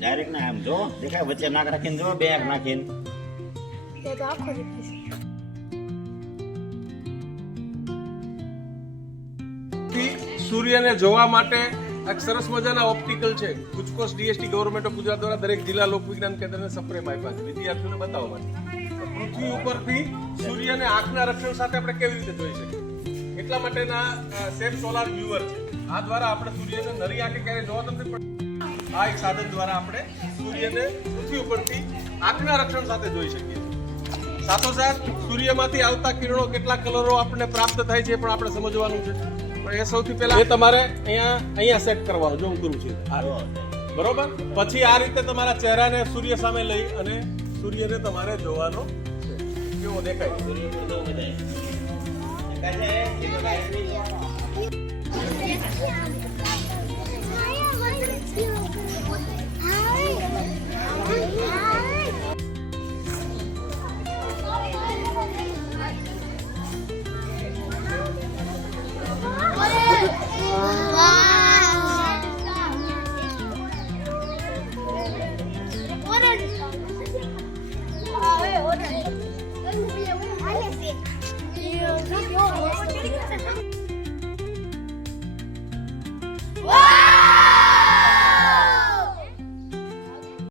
Direct ના આમ જો દેખાય વચ્ચે નાક રાખીને જો બે આંખ નાખીને સૂર્યને જોવા માટે એક સરસ મજાના ઓપ્ટિકલ છે ગુજકોસ ડીએસટી ગવર્મેન્ટ ઓફ ગુજરાત દ્વારા દરેક જિલ્લા લોકવિજ્ઞાન કેન્દ્રને સપ્રેમ આપ્યા છે વિદ્યાર્થીઓને બતાવવા માટે. પૃથ્વી ઉપરથી સૂર્યને આંખના રક્ષણ સાથે આપણે કેવી રીતે જોઈ શકીએ એટલા માટેના સેફ સોલાર વ્યુઅર છે. આ દ્વારા આપણે સૂર્યને નરી આંખે ક્યારે જોવા નથી પડતું. આ એક સાધન દ્વારા આપણે સૂર્યને પૃથ્વી ઉપરથી આંખના રક્ષણ સાથે જોઈ શકીએ. સાથોસાથ સૂર્યમાંથી આવતા કિરણો કેટલા કલરો આપણને પ્રાપ્ત થાય છે એ પણ આપણે સમજવાનું છે. પણ એ સૌથી પહેલા એ તમારે અહીંયા સેટ કરવાનું જો હું કરું છું બરોબર. પછી આ રીતે તમારા ચહેરાને સૂર્ય સામે લઈ અને સૂર્યને તમારે જોવાનો છે કેવો દેખાય.